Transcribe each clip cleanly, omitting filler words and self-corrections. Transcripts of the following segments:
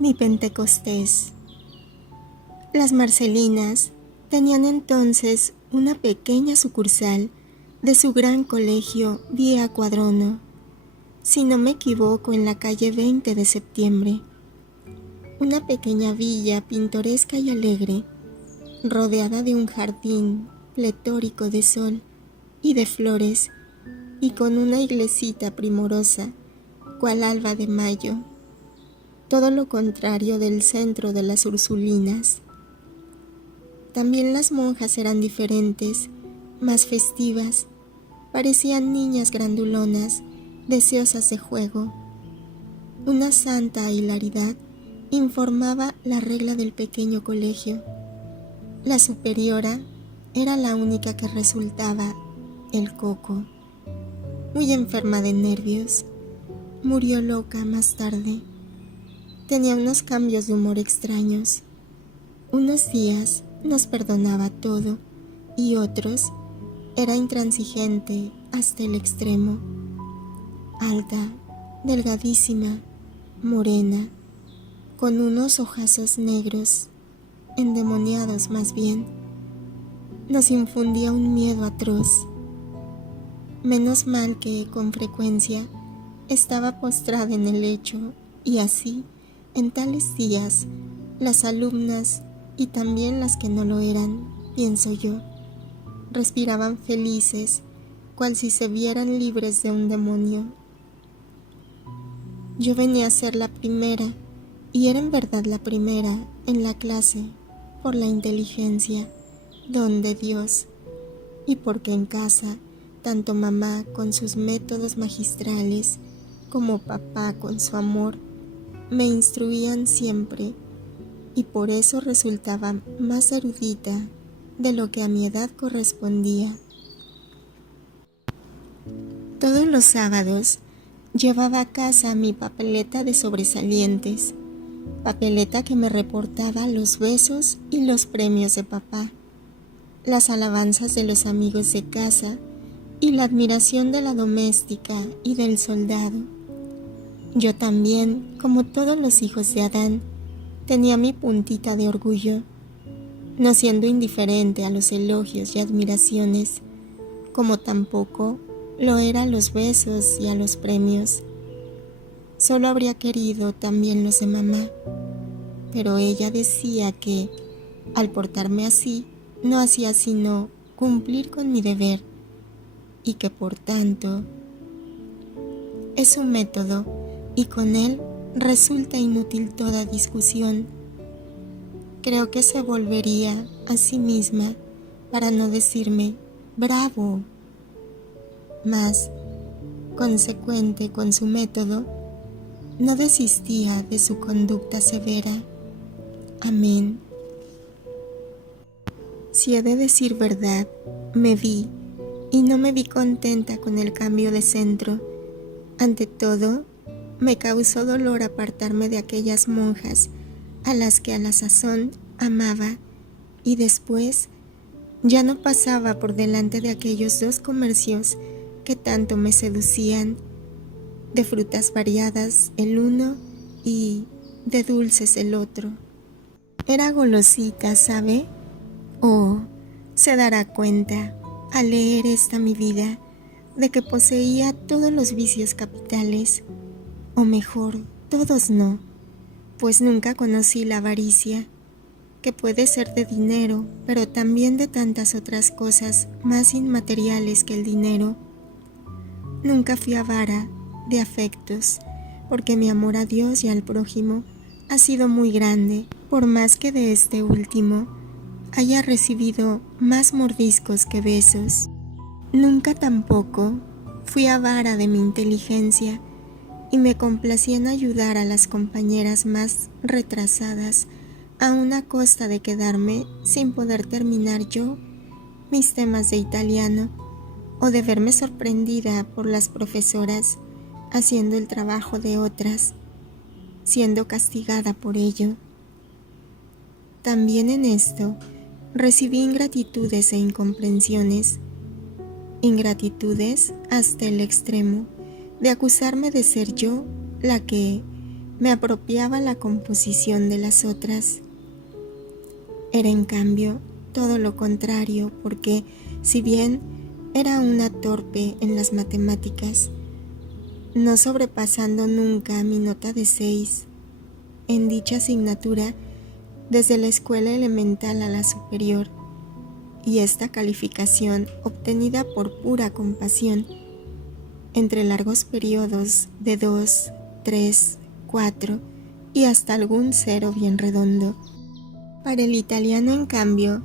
Mi Pentecostés. Las Marcelinas tenían entonces una pequeña sucursal de su gran colegio Vía Quadrono, si no me equivoco, en la calle 20 de septiembre. Una pequeña villa pintoresca y alegre, rodeada de un jardín pletórico de sol y de flores, y con una iglesita primorosa, cual alba de mayo. Todo lo contrario del centro de las Ursulinas. También las monjas eran diferentes, más festivas, parecían niñas grandulonas, deseosas de juego. Una santa hilaridad informaba la regla del pequeño colegio. La superiora era la única que resultaba el coco, muy enferma de nervios. Murió loca más tarde. Tenía unos cambios de humor extraños. Unos días nos perdonaba todo y otros era intransigente hasta el extremo. Alta, delgadísima, morena, con unos ojazos negros, endemoniados más bien. Nos infundía un miedo atroz. Menos mal que, con frecuencia, estaba postrada en el lecho y así, en tales días, las alumnas y también las que no lo eran, pienso yo, respiraban felices, cual si se vieran libres de un demonio. Yo venía a ser la primera, y era en verdad la primera en la clase, por la inteligencia, don de Dios, y porque en casa, tanto mamá con sus métodos magistrales, como papá con su amor, me instruían siempre, y por eso resultaba más erudita de lo que a mi edad correspondía. Todos los sábados llevaba a casa mi papeleta de sobresalientes, papeleta que me reportaba los besos y los premios de papá, las alabanzas de los amigos de casa y la admiración de la doméstica y del soldado. Yo también, como todos los hijos de Adán, tenía mi puntita de orgullo, no siendo indiferente a los elogios y admiraciones, como tampoco lo era a los besos y a los premios. Solo habría querido también los de mamá, pero ella decía que, al portarme así, no hacía sino cumplir con mi deber y que por tanto es un método y con él resulta inútil toda discusión. Creo que se volvería a sí misma para no decirme bravo. Mas, consecuente con su método, no desistía de su conducta severa. Amén. Si he de decir verdad, me vi, y no me vi contenta con el cambio de centro. Ante todo, me causó dolor apartarme de aquellas monjas a las que a la sazón amaba, y después ya no pasaba por delante de aquellos dos comercios que tanto me seducían, de frutas variadas el uno y de dulces el otro. Era golosita, ¿sabe? Oh, se dará cuenta, al leer esta mi vida, de que poseía todos los vicios capitales, o mejor, todos no, pues nunca conocí la avaricia, que puede ser de dinero, pero también de tantas otras cosas más inmateriales que el dinero. Nunca fui avara de afectos, porque mi amor a Dios y al prójimo ha sido muy grande, por más que de este último haya recibido más mordiscos que besos. Nunca tampoco fui avara de mi inteligencia, y me complacía en ayudar a las compañeras más retrasadas, a una costa de quedarme sin poder terminar yo mis temas de italiano, o de verme sorprendida por las profesoras haciendo el trabajo de otras, siendo castigada por ello. También en esto recibí ingratitudes e incomprensiones, ingratitudes hasta el extremo de acusarme de ser yo la que, me apropiaba la composición de las otras. Era en cambio todo lo contrario, porque si bien era una torpe en las matemáticas, no sobrepasando nunca mi nota de 6 en dicha asignatura desde la escuela elemental a la superior, y esta calificación obtenida por pura compasión entre largos periodos de 2, 3, 4 y hasta algún 0 bien redondo. Para el italiano, en cambio,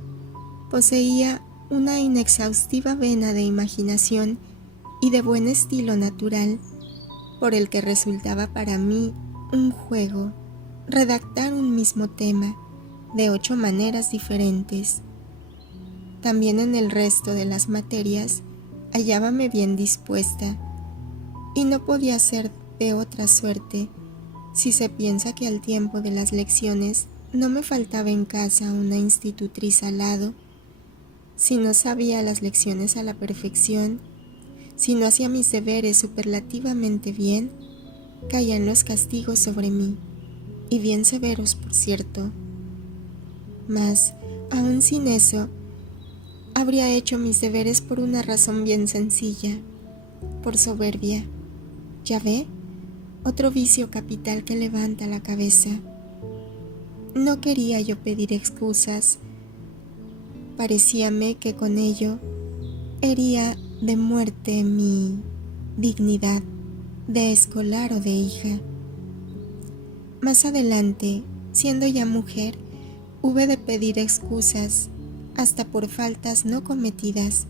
poseía una inexhaustiva vena de imaginación y de buen estilo natural, por el que resultaba para mí un juego redactar un mismo tema de 8 maneras diferentes. También en el resto de las materias hallábame bien dispuesta, y no podía ser de otra suerte si se piensa que al tiempo de las lecciones no me faltaba en casa una institutriz al lado, si no sabía las lecciones a la perfección, si no hacía mis deberes superlativamente bien, caían los castigos sobre mí, y bien severos, por cierto. Mas, aun sin eso, habría hecho mis deberes por una razón bien sencilla, por soberbia. ¿Ya ve? Otro vicio capital que levanta la cabeza. No quería yo pedir excusas. Parecíame que con ello hería de muerte mi dignidad de escolar o de hija. Más adelante, siendo ya mujer, hube de pedir excusas hasta por faltas no cometidas,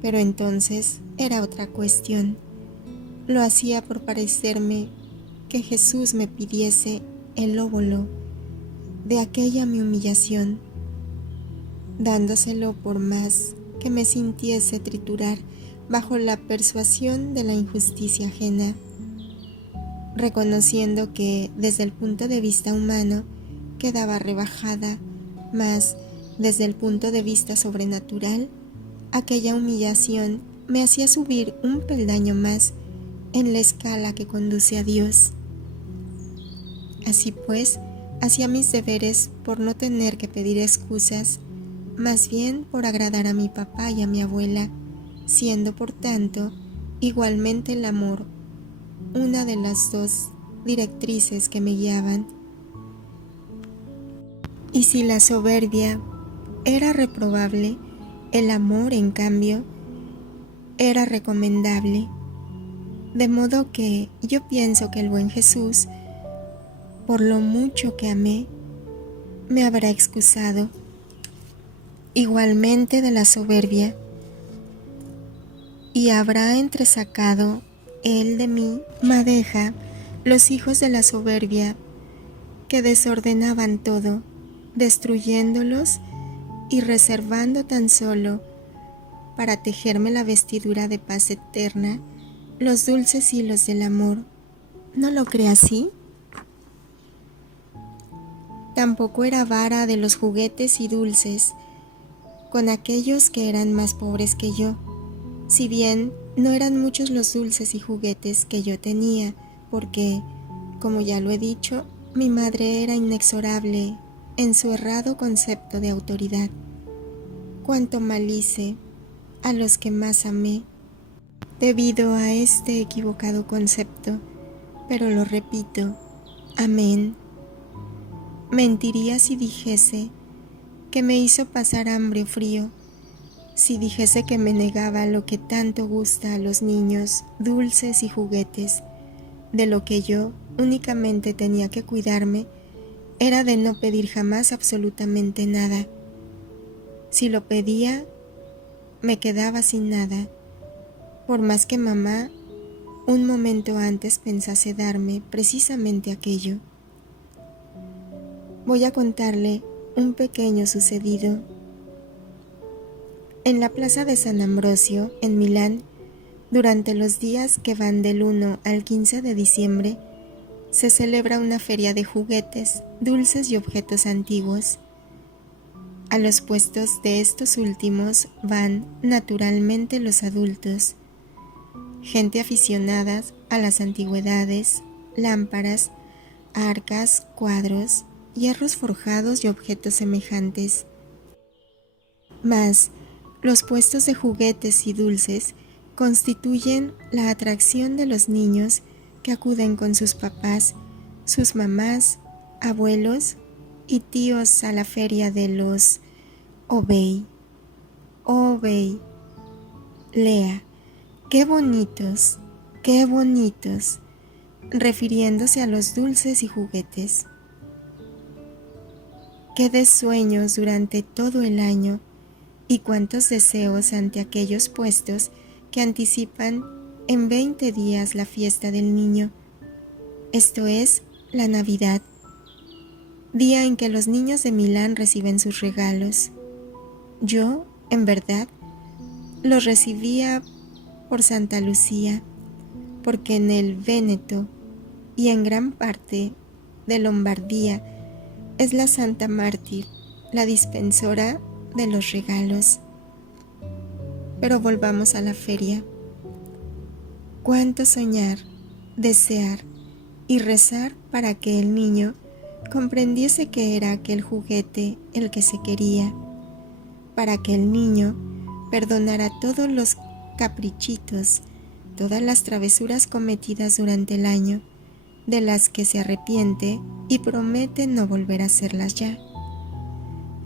pero entonces era otra cuestión. Lo hacía por parecerme que Jesús me pidiese el óbolo de aquella mi humillación, dándoselo por más que me sintiese triturar bajo la persuasión de la injusticia ajena, reconociendo que desde el punto de vista humano quedaba rebajada, mas desde el punto de vista sobrenatural, aquella humillación me hacía subir un peldaño más en la escala que conduce a Dios. Así pues, hacía mis deberes por no tener que pedir excusas, más bien por agradar a mi papá y a mi abuela, siendo por tanto igualmente el amor una de las dos directrices que me guiaban. Y si la soberbia era reprobable, el amor, en cambio, era recomendable. De modo que yo pienso que el buen Jesús, por lo mucho que amé, me habrá excusado igualmente de la soberbia, y habrá entresacado él de mí madeja los hijos de la soberbia que desordenaban todo, destruyéndolos y reservando tan solo para tejerme la vestidura de paz eterna los dulces hilos del amor. ¿No lo cree así? Tampoco era vara de los juguetes y dulces con aquellos que eran más pobres que yo, si bien no eran muchos los dulces y juguetes que yo tenía, porque, como ya lo he dicho, mi madre era inexorable en su errado concepto de autoridad. Cuánto mal hice a los que más amé debido a este equivocado concepto, pero lo repito, amén. Mentiría si dijese que me hizo pasar hambre o frío, si dijese que me negaba lo que tanto gusta a los niños, dulces y juguetes. De lo que yo únicamente tenía que cuidarme era de no pedir jamás absolutamente nada. Si lo pedía, me quedaba sin nada, por más que mamá un momento antes pensase darme precisamente aquello. Voy a contarle un pequeño sucedido. En la plaza de San Ambrosio, en Milán, durante los días que van del 1 al 15 de diciembre, se celebra una feria de juguetes, dulces y objetos antiguos. A los puestos de estos últimos van, naturalmente, los adultos, gente aficionada a las antigüedades, lámparas, arcas, cuadros, hierros forjados y objetos semejantes. Mas los puestos de juguetes y dulces constituyen la atracción de los niños que acuden con sus papás, sus mamás, abuelos y tíos a la feria de los Obey. Obey. Lea, qué bonitos, refiriéndose a los dulces y juguetes. Qué de sueños durante todo el año y cuántos deseos ante aquellos puestos que anticipan en 20 días la fiesta del niño, esto es, la Navidad, día en que los niños de Milán reciben sus regalos. Yo, en verdad, los recibía por Santa Lucía, porque en el Véneto y en gran parte de Lombardía es la Santa Mártir, la dispensora de los regalos. Pero volvamos a la feria. Cuánto soñar, desear y rezar para que el niño comprendiese que era aquel juguete el que se quería, para que el niño perdonara todos los caprichitos, todas las travesuras cometidas durante el año, de las que se arrepiente y promete no volver a hacerlas ya.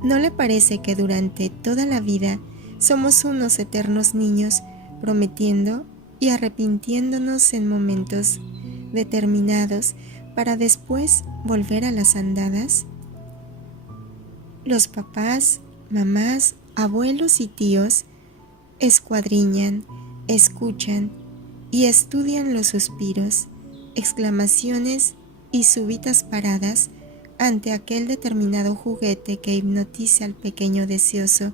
¿No le parece que durante toda la vida somos unos eternos niños, prometiendo y arrepintiéndonos en momentos determinados para después volver a las andadas? Los papás, mamás, abuelos y tíos escuadriñan, escuchan y estudian los suspiros, exclamaciones y súbitas paradas ante aquel determinado juguete que hipnotiza al pequeño deseoso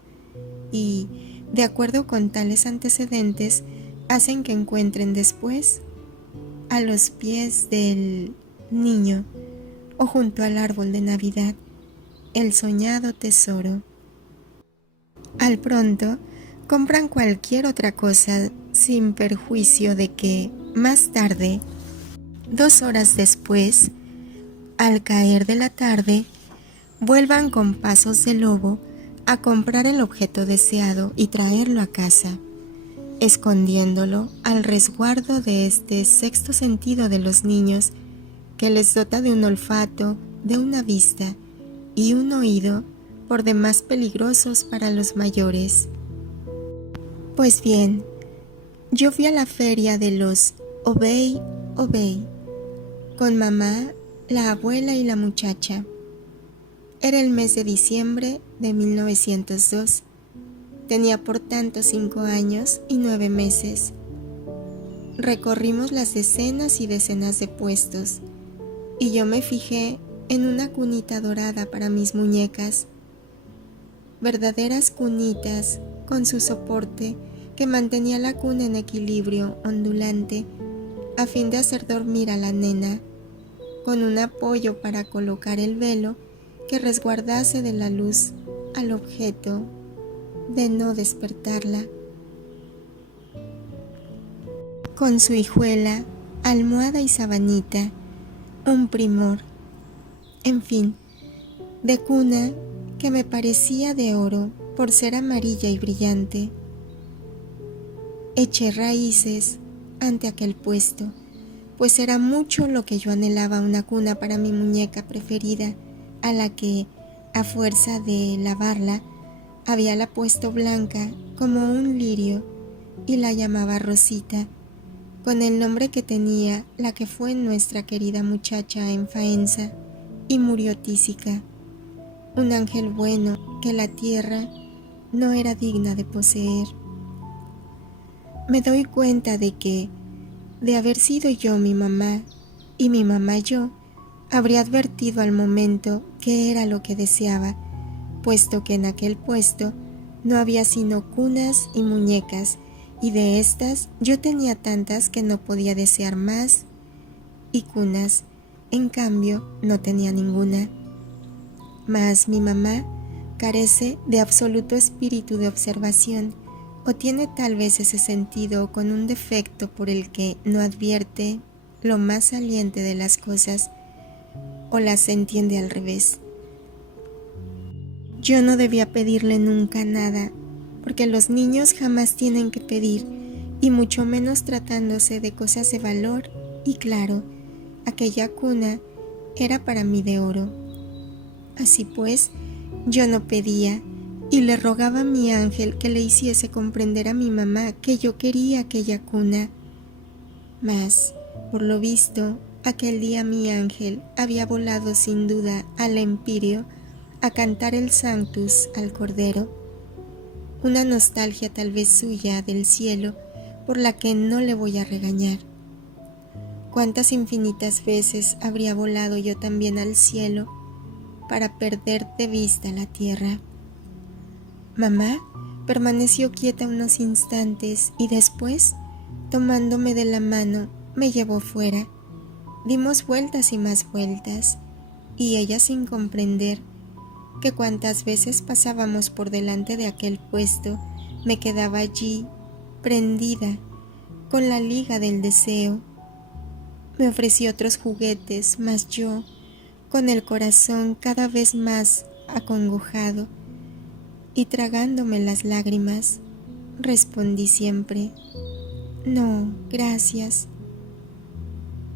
y, de acuerdo con tales antecedentes, hacen que encuentren después, a los pies del niño o junto al árbol de Navidad, el soñado tesoro. Al pronto, compran cualquier otra cosa sin perjuicio de que, más tarde, 2 horas después, al caer de la tarde, vuelvan con pasos de lobo a comprar el objeto deseado y traerlo a casa, escondiéndolo al resguardo de este sexto sentido de los niños que les dota de un olfato, de una vista y un oído por demás peligrosos para los mayores. Pues bien, yo fui a la feria de los Obey, con mamá, la abuela y la muchacha. Era el mes de diciembre de 1902. Tenía por tanto 5 años y 9 meses. Recorrimos las decenas y decenas de puestos, y yo me fijé en una cunita dorada para mis muñecas. Verdaderas cunitas con su soporte que mantenía la cuna en equilibrio ondulante a fin de hacer dormir a la nena, con un apoyo para colocar el velo que resguardase de la luz al objeto, de no despertarla. Con su hijuela, almohada y sabanita, un primor, en fin, de cuna que me parecía de oro por ser amarilla y brillante. Eché raíces ante aquel puesto, pues era mucho lo que yo anhelaba una cuna para mi muñeca preferida, a la que, a fuerza de lavarla, habíala puesto blanca como un lirio y la llamaba Rosita, con el nombre que tenía la que fue nuestra querida muchacha en Faenza y murió tísica, un ángel bueno que la tierra no era digna de poseer. Me doy cuenta de que, de haber sido yo mi mamá y mi mamá yo, habría advertido al momento qué era lo que deseaba, puesto que en aquel puesto no había sino cunas y muñecas, y de estas yo tenía tantas que no podía desear más, y cunas, en cambio, no tenía ninguna. Mas mi mamá carece de absoluto espíritu de observación, o tiene tal vez ese sentido con un defecto por el que no advierte lo más saliente de las cosas, o las entiende al revés. Yo no debía pedirle nunca nada, porque los niños jamás tienen que pedir, y mucho menos tratándose de cosas de valor, y claro, aquella cuna era para mí de oro. Así pues, yo no pedía, y le rogaba a mi ángel que le hiciese comprender a mi mamá que yo quería aquella cuna. Mas, por lo visto, aquel día mi ángel había volado sin duda al Empirio a cantar el Sanctus al Cordero, una nostalgia tal vez suya del cielo por la que no le voy a regañar. Cuántas infinitas veces habría volado yo también al cielo para perder de vista la tierra. Mamá permaneció quieta unos instantes y después, tomándome de la mano, me llevó fuera. Dimos vueltas y más vueltas, y ella sin comprender que cuantas veces pasábamos por delante de aquel puesto, me quedaba allí, prendida, con la liga del deseo. Me ofreció otros juguetes, mas yo, con el corazón cada vez más acongojado y tragándome las lágrimas, respondí siempre: no, gracias.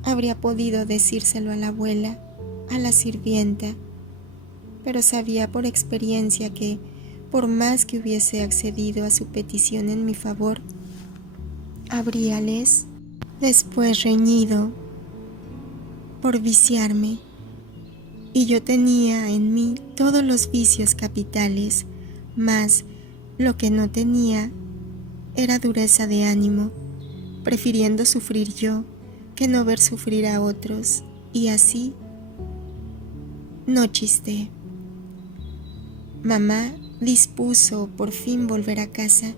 Habría podido decírselo a la abuela, a la sirvienta, pero sabía por experiencia que, por más que hubiese accedido a su petición en mi favor, habríales después reñido por viciarme, y yo tenía en mí todos los vicios capitales, mas lo que no tenía era dureza de ánimo, prefiriendo sufrir yo que no ver sufrir a otros, y así no chisté. Mamá dispuso por fin volver a casa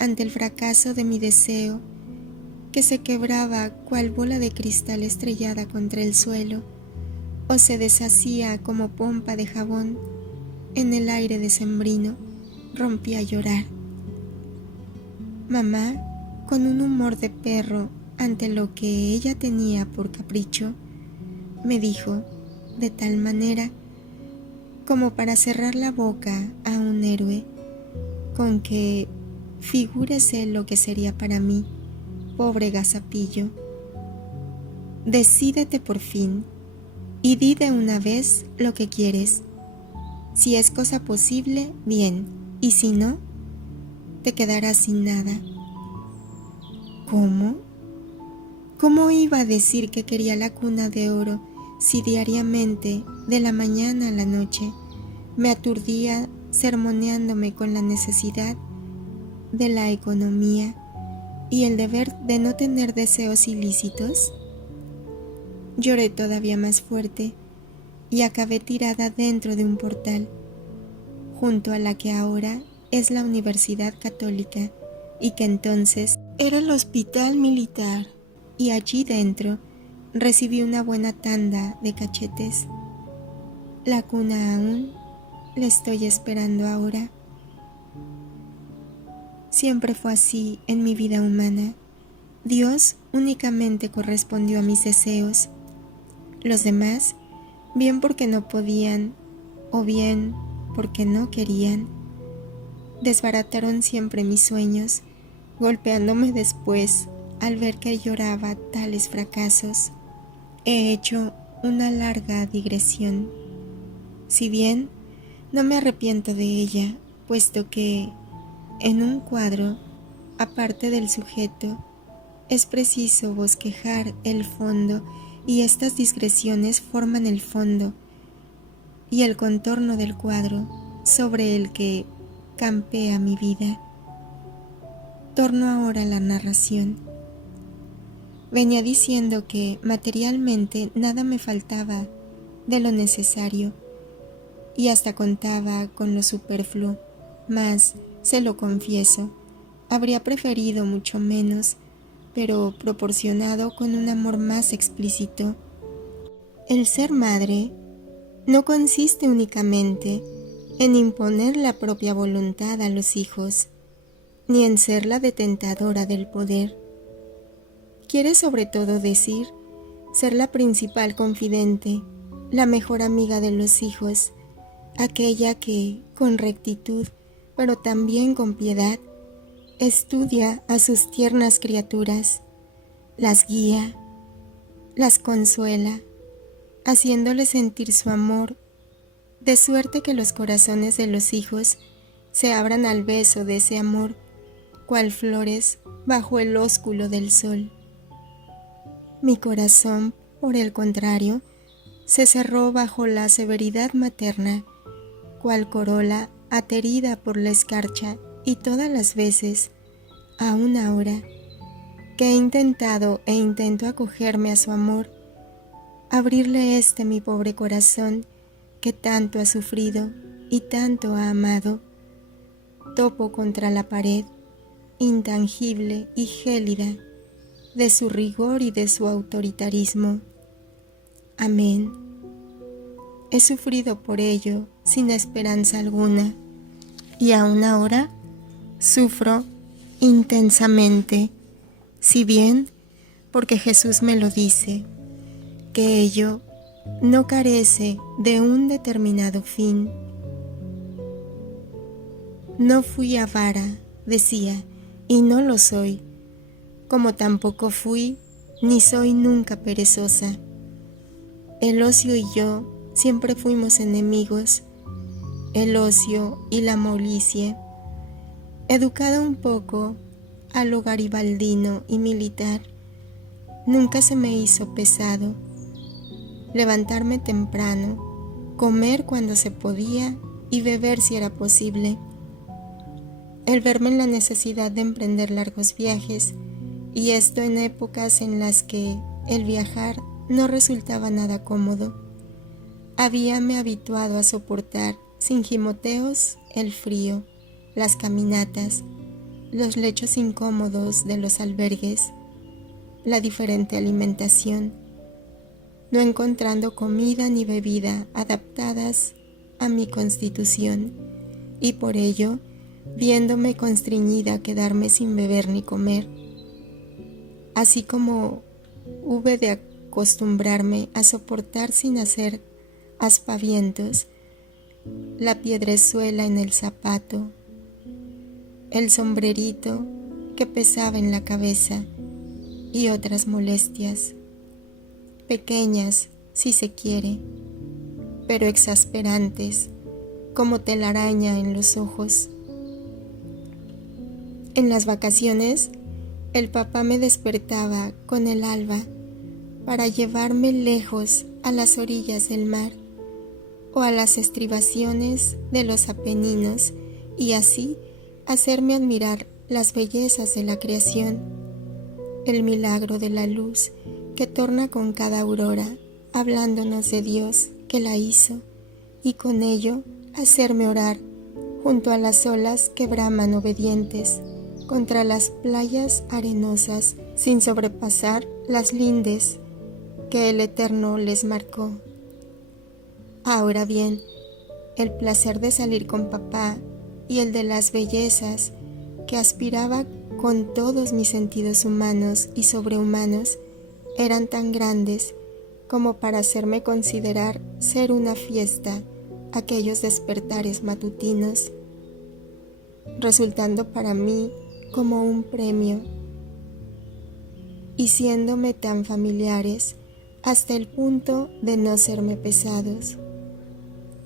ante el fracaso de mi deseo, que se quebraba cual bola de cristal estrellada contra el suelo, o se deshacía como pompa de jabón en el aire decembrino. Rompí a llorar. Mamá, con un humor de perro ante lo que ella tenía por capricho, me dijo, de tal manera como para cerrar la boca a un héroe, con que figúrese lo que sería para mí, pobre gazapillo. Decídete por fin y di de una vez lo que quieres. Si es cosa posible, bien, y si no, te quedarás sin nada. ¿Cómo? ¿Cómo iba a decir que quería la cuna de oro si diariamente, de la mañana a la noche, me aturdía sermoneándome con la necesidad de la economía y el deber de no tener deseos ilícitos? Lloré todavía más fuerte y acabé tirada dentro de un portal, junto a la que ahora es la Universidad Católica y que entonces era el Hospital Militar, y allí dentro recibí una buena tanda de cachetes. La cuna aún la estoy esperando ahora. Siempre fue así en mi vida humana. Dios únicamente correspondió a mis deseos. Los demás, bien porque no podían, o bien porque no querían, desbarataron siempre mis sueños, golpeándome después al ver que lloraba tales fracasos. He hecho una larga digresión. Si bien no me arrepiento de ella, puesto que en un cuadro, aparte del sujeto, es preciso bosquejar el fondo, y estas digresiones forman el fondo y el contorno del cuadro sobre el que campea mi vida. Torno ahora a la narración. Venía diciendo que materialmente nada me faltaba de lo necesario, y hasta contaba con lo superfluo, mas, se lo confieso, habría preferido mucho menos, pero proporcionado con un amor más explícito. El ser madre no consiste únicamente en imponer la propia voluntad a los hijos, ni en ser la detentadora del poder. Quiere sobre todo decir ser la principal confidente la mejor amiga de los hijos, aquella que, con rectitud, pero también con piedad, estudia a sus tiernas criaturas, las guía, las consuela, haciéndoles sentir su amor, de suerte que los corazones de los hijos se abran al beso de ese amor, cual flores bajo el ósculo del sol. Mi corazón, por el contrario, se cerró bajo la severidad materna, cual corola aterida por la escarcha, y todas las veces, aún ahora, que he intentado e intento acogerme a su amor, abrirle mi pobre corazón que tanto ha sufrido y tanto ha amado, topo contra la pared, intangible y gélida, de su rigor y de su autoritarismo. Amén. He sufrido por ello sin esperanza alguna, y aún ahora sufro intensamente, si bien porque Jesús me lo dice, que ello no carece de un determinado fin. No fui avara, decía, y no lo soy, como tampoco fui ni soy nunca perezosa. El ocio y yo siempre fuimos enemigos, el ocio y la molicie. Educada un poco a lo garibaldino y militar, nunca se me hizo pesado levantarme temprano, comer cuando se podía y beber si era posible. El verme en la necesidad de emprender largos viajes, y esto en épocas en las que el viajar no resultaba nada cómodo, habíame habituado a soportar sin gimoteos el frío, las caminatas, los lechos incómodos de los albergues, la diferente alimentación, no encontrando comida ni bebida adaptadas a mi constitución, y por ello viéndome constreñida a quedarme sin beber ni comer, así como hube de acostumbrarme a soportar sin hacer aspavientos la piedrezuela en el zapato, el sombrerito que pesaba en la cabeza y otras molestias, pequeñas si se quiere, pero exasperantes como telaraña en los ojos. En las vacaciones, el papá me despertaba con el alba para llevarme lejos a las orillas del mar o a las estribaciones de los Apeninos y así hacerme admirar las bellezas de la creación, el milagro de la luz que torna con cada aurora, hablándonos de Dios que la hizo, y con ello hacerme orar junto a las olas que braman obedientes contra las playas arenosas sin sobrepasar las lindes que el Eterno les marcó. Ahora bien, el placer de salir con papá y el de las bellezas que aspiraba con todos mis sentidos humanos y sobrehumanos eran tan grandes como para hacerme considerar ser una fiesta aquellos despertares matutinos, resultando para mí como un premio, y siéndome tan familiares hasta el punto de no serme pesados.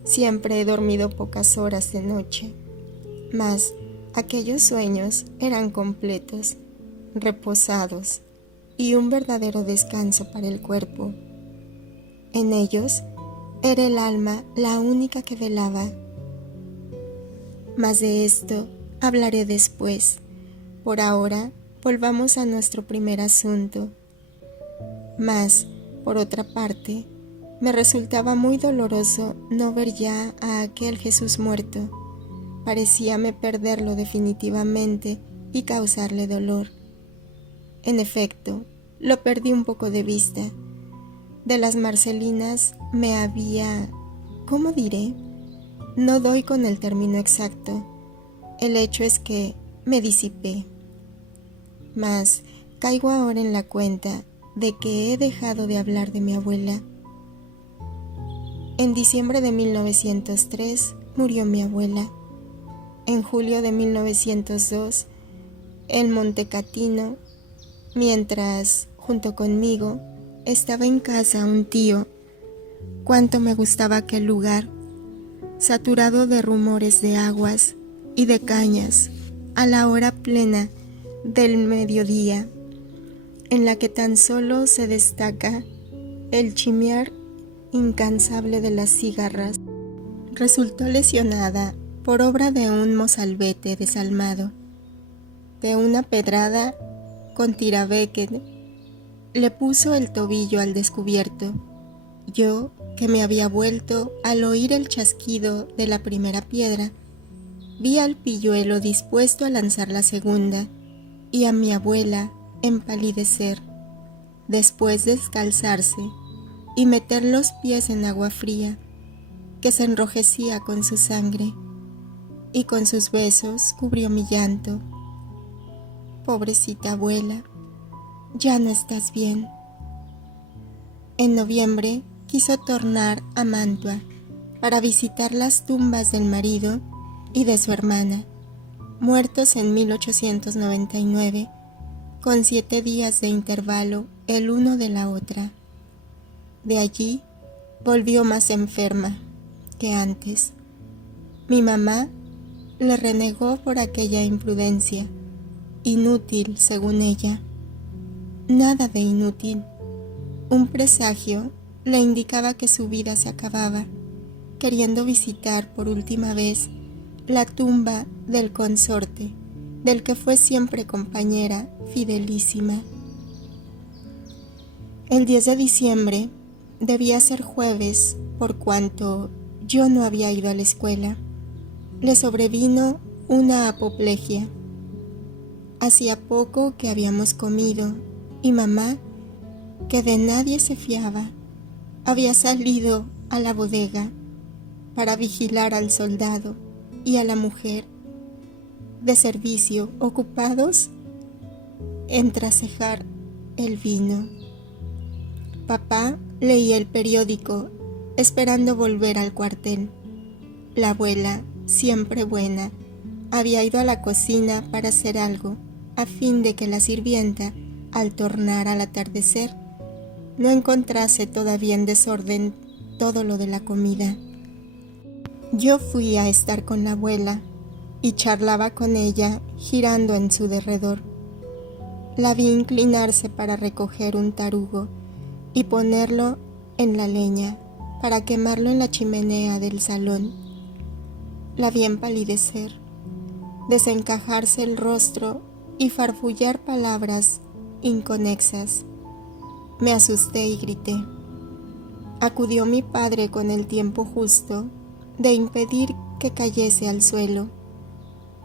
Siempre he dormido pocas horas de noche, mas aquellos sueños eran completos, reposados y un verdadero descanso para el cuerpo. En ellos era el alma la única que velaba. Mas de esto hablaré después. Por ahora, volvamos a nuestro primer asunto. Mas, por otra parte, me resultaba muy doloroso no ver ya a aquel Jesús muerto. Parecíame perderlo definitivamente y causarle dolor. En efecto, lo perdí un poco de vista. De las Marcelinas me había, ¿cómo diré? No doy con el término exacto. El hecho es que me disipé. Mas caigo ahora en la cuenta de que he dejado de hablar de mi abuela. En diciembre de 1903 murió mi abuela. En julio de 1902, el Montecatino, mientras, junto conmigo, estaba en casa un tío. Cuánto me gustaba aquel lugar, saturado de rumores de aguas y de cañas, a la hora plena del mediodía, en la que tan solo se destaca el chimear incansable de las cigarras. Resultó lesionada por obra de un mozalbete desalmado. De una pedrada con tirabeque le puso el tobillo al descubierto. Yo, que me había vuelto al oír el chasquido de la primera piedra, vi al pilluelo dispuesto a lanzar la segunda y a mi abuela empalidecer, después descalzarse y meter los pies en agua fría, que se enrojecía con su sangre, y con sus besos cubrió mi llanto. Pobrecita abuela, ya no estás bien. En noviembre quiso tornar a Mantua para visitar las tumbas del marido y de su hermana, muertos en 1899, con 7 días de intervalo el uno de la otra. De allí volvió más enferma que antes. Mi mamá le renegó por aquella imprudencia, inútil según ella. Nada de inútil. Un presagio le indicaba que su vida se acababa, queriendo visitar por última vez la tumba del consorte, del que fue siempre compañera fidelísima. El 10 de diciembre debía ser jueves, por cuanto yo no había ido a la escuela. Le sobrevino una apoplejía. Hacía poco que habíamos comido y mamá, que de nadie se fiaba, había salido a la bodega para vigilar al soldado y a la mujer de servicio ocupados en trasejar el vino. Papá leía el periódico esperando volver al cuartel. La abuela, siempre buena, había ido a la cocina para hacer algo a fin de que la sirvienta, al tornar al atardecer, no encontrase todavía en desorden todo lo de la comida. Yo fui a estar con la abuela y charlaba con ella girando en su derredor. La vi inclinarse para recoger un tarugo y ponerlo en la leña para quemarlo en la chimenea del salón. La vi empalidecer, desencajarse el rostro y farfullar palabras inconexas. Me asusté y grité. Acudió mi padre con el tiempo justo de impedir que cayese al suelo.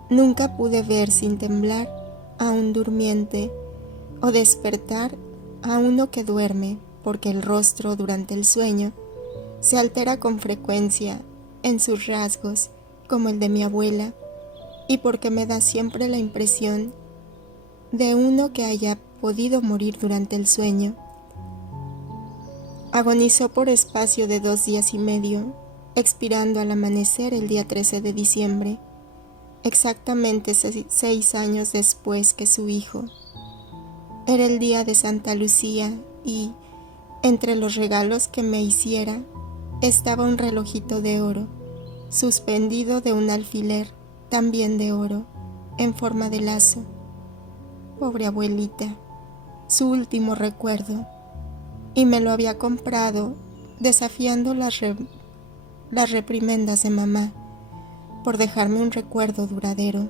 Nunca pude ver sin temblar a un durmiente o despertar a uno que duerme, porque el rostro durante el sueño se altera con frecuencia en sus rasgos como el de mi abuela, y porque me da siempre la impresión de uno que haya podido morir durante el sueño. Agonizó por espacio de 2 días y medio, expirando al amanecer el día 13 de diciembre, exactamente 6 años después que su hijo. Era el día de Santa Lucía y, entre los regalos que me hiciera, estaba un relojito de oro, suspendido de un alfiler, también de oro, en forma de lazo. Pobre abuelita, su último recuerdo, y me lo había comprado desafiando las reprimendas de mamá por dejarme un recuerdo duradero.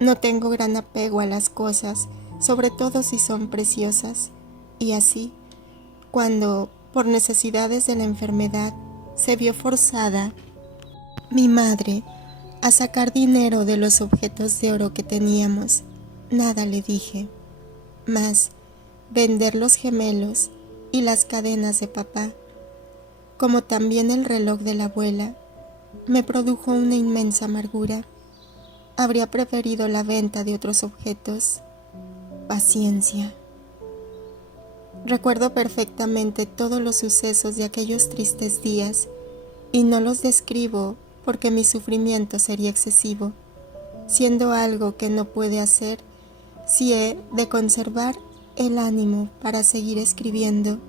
No tengo gran apego a las cosas, sobre todo si son preciosas, y así, cuando, por necesidades de la enfermedad, se vio forzada mi madre a sacar dinero de los objetos de oro que teníamos, nada le dije, mas vender los gemelos y las cadenas de papá, como también el reloj de la abuela, me produjo una inmensa amargura. Habría preferido la venta de otros objetos. Paciencia. Recuerdo perfectamente todos los sucesos de aquellos tristes días y no los describo porque mi sufrimiento sería excesivo, siendo algo que no puede hacer si he de conservar el ánimo para seguir escribiendo.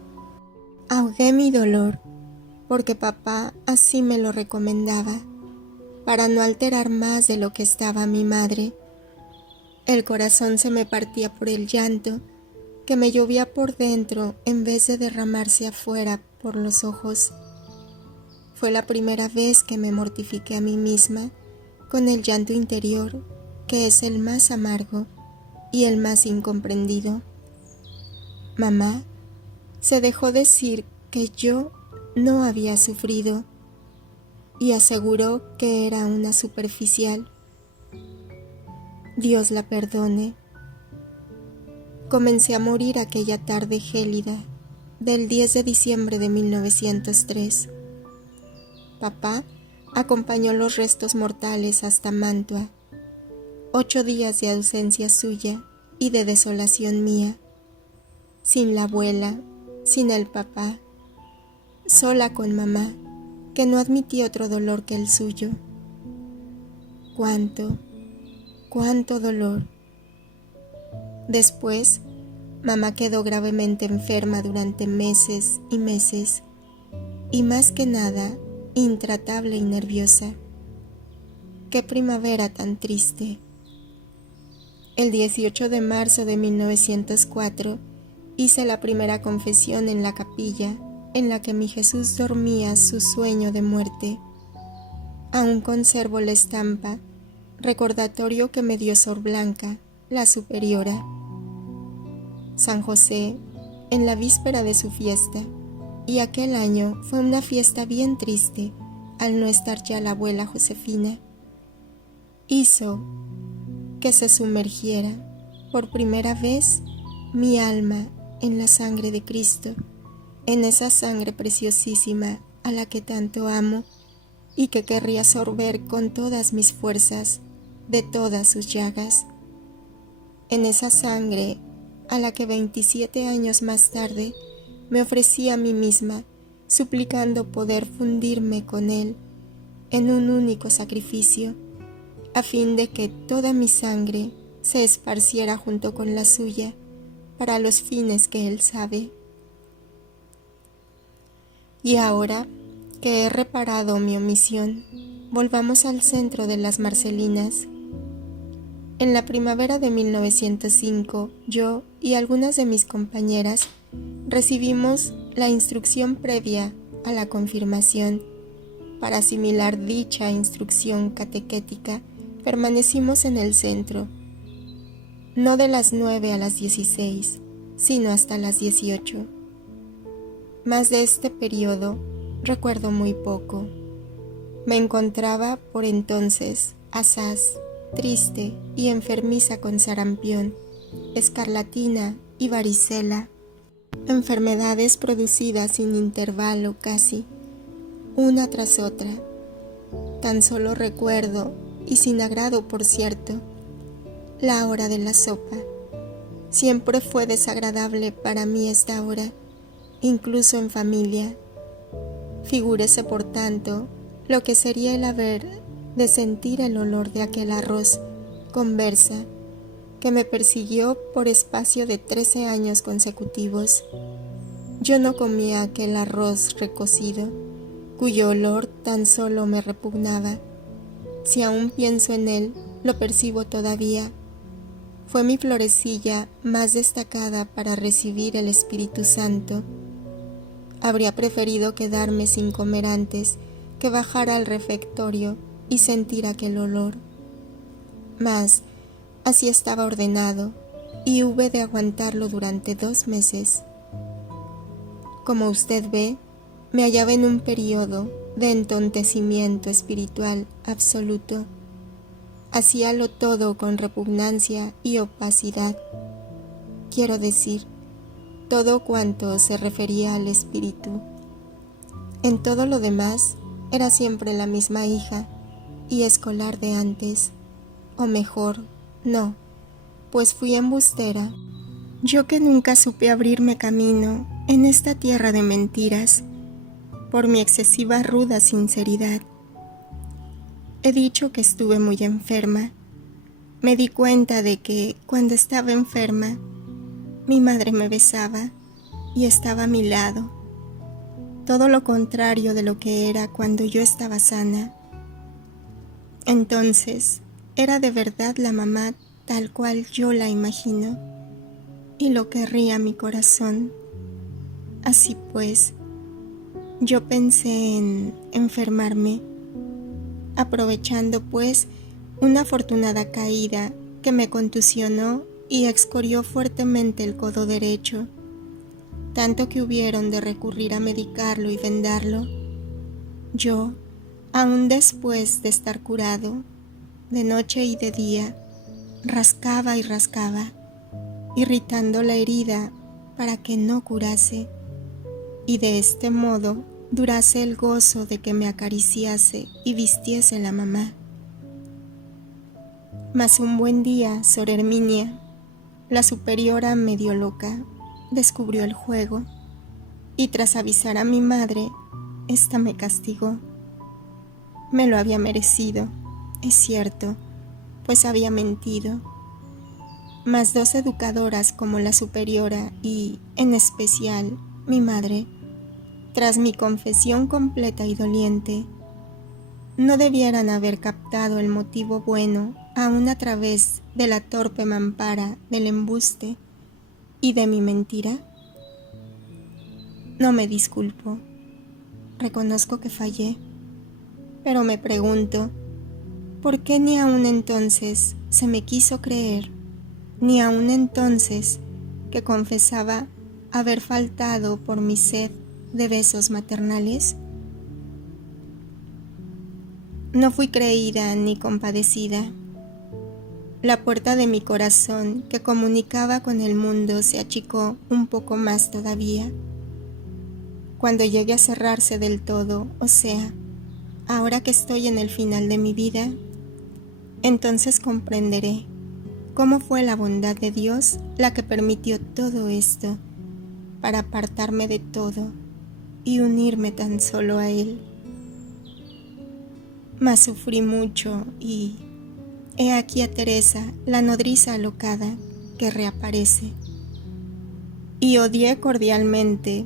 Ahogué mi dolor porque papá así me lo recomendaba, para no alterar más de lo que estaba mi madre. El corazón se me partía por el llanto, que me llovía por dentro en vez de derramarse afuera por los ojos. Fue la primera vez que me mortifiqué a mí misma con el llanto interior, que es el más amargo y el más incomprendido. Mamá se dejó decir que yo no había sufrido y aseguró que era una superficial. Dios la perdone. Comencé a morir aquella tarde gélida del 10 de diciembre de 1903. Papá acompañó los restos mortales hasta Mantua. 8 días de ausencia suya y de desolación mía, sin la abuela, sin el papá, sola con mamá, que no admitía otro dolor que el suyo. Cuánto dolor. Después, mamá quedó gravemente enferma durante meses y meses, y más que nada, intratable y nerviosa. Qué primavera tan triste. El 18 de marzo de 1904 hice la primera confesión en la capilla en la que mi Jesús dormía su sueño de muerte. Aún conservo la estampa, recordatorio que me dio Sor Blanca, la superiora. San José, en la víspera de su fiesta, y aquel año fue una fiesta bien triste al no estar ya la abuela Josefina, hizo que se sumergiera por primera vez mi alma en la sangre de Cristo, en esa sangre preciosísima a la que tanto amo y que querría sorber con todas mis fuerzas de todas sus llagas, en esa sangre a la que 27 años más tarde me ofrecí a mí misma, suplicando poder fundirme con Él en un único sacrificio, a fin de que toda mi sangre se esparciera junto con la suya para los fines que Él sabe. Y ahora que he reparado mi omisión, volvamos al centro de las Marcelinas. En la primavera de 1905, yo y algunas de mis compañeras recibimos la instrucción previa a la confirmación. Para asimilar dicha instrucción catequética, permanecimos en el centro, no de las 9 a las 16, sino hasta las 18. Más de este periodo recuerdo muy poco. Me encontraba por entonces asaz, triste y enfermiza con sarampión, escarlatina y varicela, enfermedades producidas sin intervalo casi, una tras otra. Tan solo recuerdo, y sin agrado por cierto, la hora de la sopa. Siempre fue desagradable para mí esta hora, incluso en familia. Figúrese por tanto lo que sería el haber de sentir el olor de aquel arroz con berza que me persiguió por espacio de 13 años consecutivos. Yo no comía aquel arroz recocido, cuyo olor tan solo me repugnaba. Si aún pienso en él, lo percibo todavía. Fue mi florecilla más destacada para recibir el Espíritu Santo. Habría preferido quedarme sin comer antes que bajar al refectorio y sentir aquel olor. Mas así estaba ordenado y hube de aguantarlo durante 2 meses. Como usted ve, me hallaba en un periodo de entontecimiento espiritual absoluto. Hacíalo todo con repugnancia y opacidad. Quiero decir, todo cuanto se refería al espíritu. En todo lo demás, era siempre la misma hija y escolar de antes, o mejor, no, pues fui embustera. Yo que nunca supe abrirme camino en esta tierra de mentiras por mi excesiva ruda sinceridad. He dicho que estuve muy enferma. Me di cuenta de que cuando estaba enferma, mi madre me besaba y estaba a mi lado. Todo lo contrario de lo que era cuando yo estaba sana. Entonces, era de verdad la mamá tal cual yo la imagino, y lo querría mi corazón. Así pues, yo pensé en enfermarme, aprovechando pues una afortunada caída que me contusionó y excorió fuertemente el codo derecho, tanto que hubieron de recurrir a medicarlo y vendarlo. Yo, aún después de estar curado, de noche y de día, rascaba y rascaba, irritando la herida para que no curase, y de este modo durase el gozo de que me acariciase y vistiese la mamá. Mas un buen día, Sor Herminia, la superiora medio loca, descubrió el juego, y tras avisar a mi madre, ésta me castigó. Me lo había merecido, es cierto, pues había mentido. Mas dos educadoras como la superiora y, en especial, mi madre, tras mi confesión completa y doliente, no debieran haber captado el motivo bueno aún a través de la torpe mampara del embuste y de mi mentira. No me disculpo, reconozco que fallé, pero me pregunto, ¿por qué ni aún entonces se me quiso creer, ni aún entonces que confesaba haber faltado por mi sed de besos maternales? No fui creída ni compadecida. La puerta de mi corazón que comunicaba con el mundo se achicó un poco más todavía. Cuando llegue a cerrarse del todo, o sea, ahora que estoy en el final de mi vida, entonces comprenderé cómo fue la bondad de Dios la que permitió todo esto para apartarme de todo y unirme tan solo a Él. Mas sufrí mucho y he aquí a Teresa, la nodriza alocada, que reaparece. Y odié cordialmente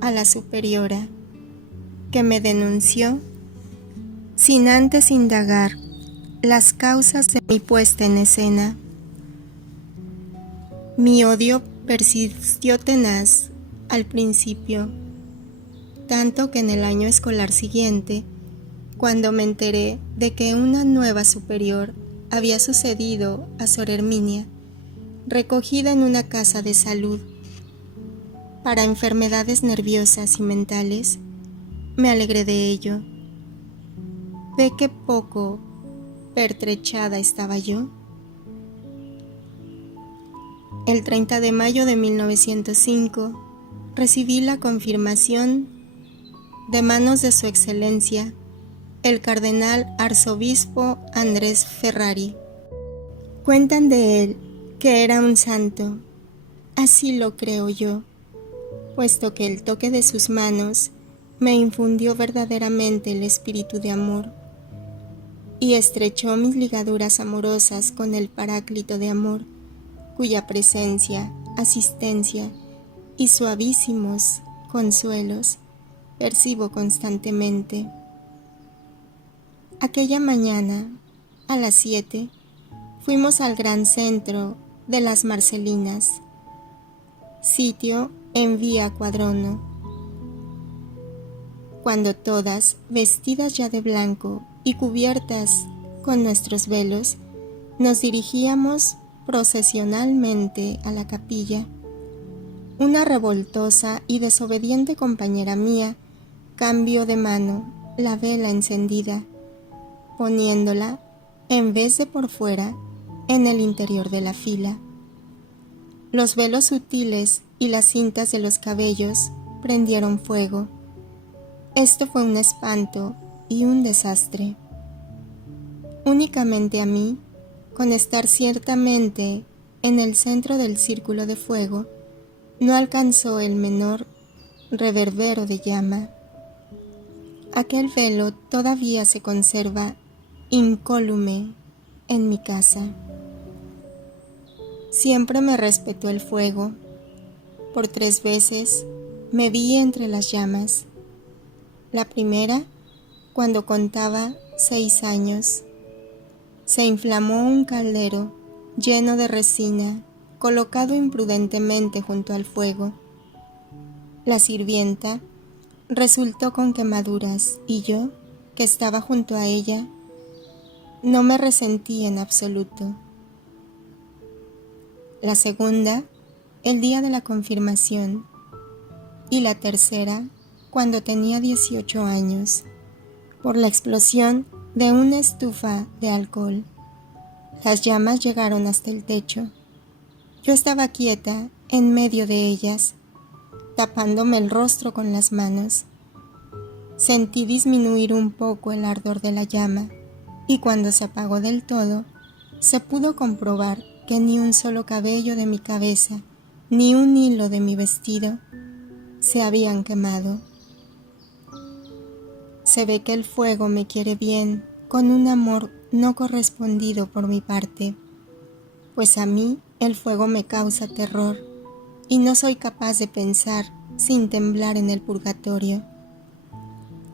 a la superiora, que me denunció sin antes indagar las causas de mi puesta en escena. Mi odio persistió tenaz al principio, tanto que en el año escolar siguiente, cuando me enteré de que una nueva superior había sucedido a Sor Herminia, recogida en una casa de salud para enfermedades nerviosas y mentales, me alegré de ello. ¿Ve qué poco pertrechada estaba yo? El 30 de mayo de 1905 recibí la confirmación de manos de Su Excelencia, el cardenal arzobispo Andrés Ferrari. Cuentan de él que era un santo, así lo creo yo, puesto que el toque de sus manos me infundió verdaderamente el espíritu de amor y estrechó mis ligaduras amorosas con el Paráclito de amor, cuya presencia, asistencia y suavísimos consuelos percibo constantemente. Aquella mañana, a las 7, fuimos al gran centro de las Marcelinas, sitio en Vía Quadrono. Cuando todas, vestidas ya de blanco y cubiertas con nuestros velos, nos dirigíamos procesionalmente a la capilla, una revoltosa y desobediente compañera mía cambió de mano la vela encendida, poniéndola, en vez de por fuera, en el interior de la fila. Los velos sutiles y las cintas de los cabellos prendieron fuego. Esto fue un espanto y un desastre. Únicamente a mí, con estar ciertamente en el centro del círculo de fuego, no alcanzó el menor reverbero de llama. Aquel velo todavía se conserva incólume en mi casa. Siempre me respetó el fuego. Por 3 veces me vi entre las llamas. La primera, cuando contaba 6 años. Se inflamó un caldero lleno de resina, colocado imprudentemente junto al fuego. La sirvienta resultó con quemaduras y yo, que estaba junto a ella, no me resentí en absoluto. La segunda, el día de la confirmación, y la tercera, cuando tenía 18 años, por la explosión de una estufa de alcohol. Las llamas llegaron hasta el techo. Yo estaba quieta en medio de ellas, tapándome el rostro con las manos. Sentí disminuir un poco el ardor de la llama, y cuando se apagó del todo, se pudo comprobar que ni un solo cabello de mi cabeza, ni un hilo de mi vestido, se habían quemado. Se ve que el fuego me quiere bien, con un amor no correspondido por mi parte, pues a mí el fuego me causa terror y no soy capaz de pensar sin temblar en el purgatorio.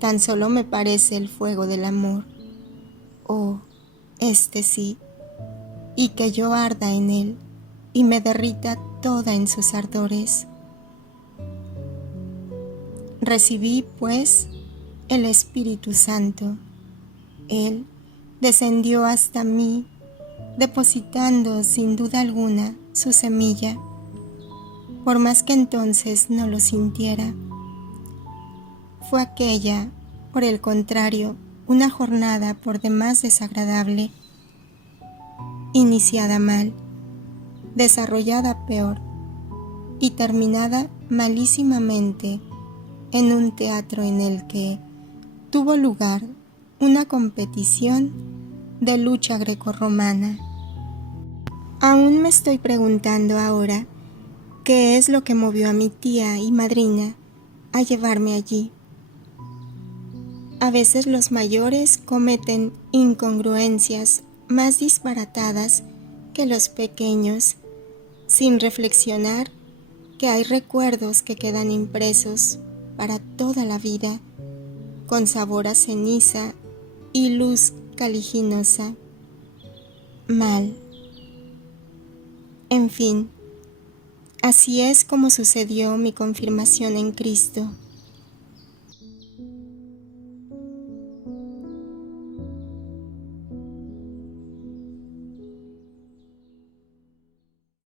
Tan solo me parece el fuego del amor. Oh, este sí, y que yo arda en él y me derrita toda en sus ardores. Recibí, pues, el Espíritu Santo. Él descendió hasta mí, depositando sin duda alguna su semilla, por más que entonces no lo sintiera. Fue aquella, por el contrario, una jornada por demás desagradable, iniciada mal, desarrollada peor y terminada malísimamente en un teatro en el que tuvo lugar una competición de lucha grecorromana. Aún me estoy preguntando ahora qué es lo que movió a mi tía y madrina a llevarme allí. A veces los mayores cometen incongruencias más disparatadas que los pequeños, sin reflexionar que hay recuerdos que quedan impresos para toda la vida, con sabor a ceniza y luz caliginosa. Mal. En fin, así es como sucedió mi confirmación en Cristo.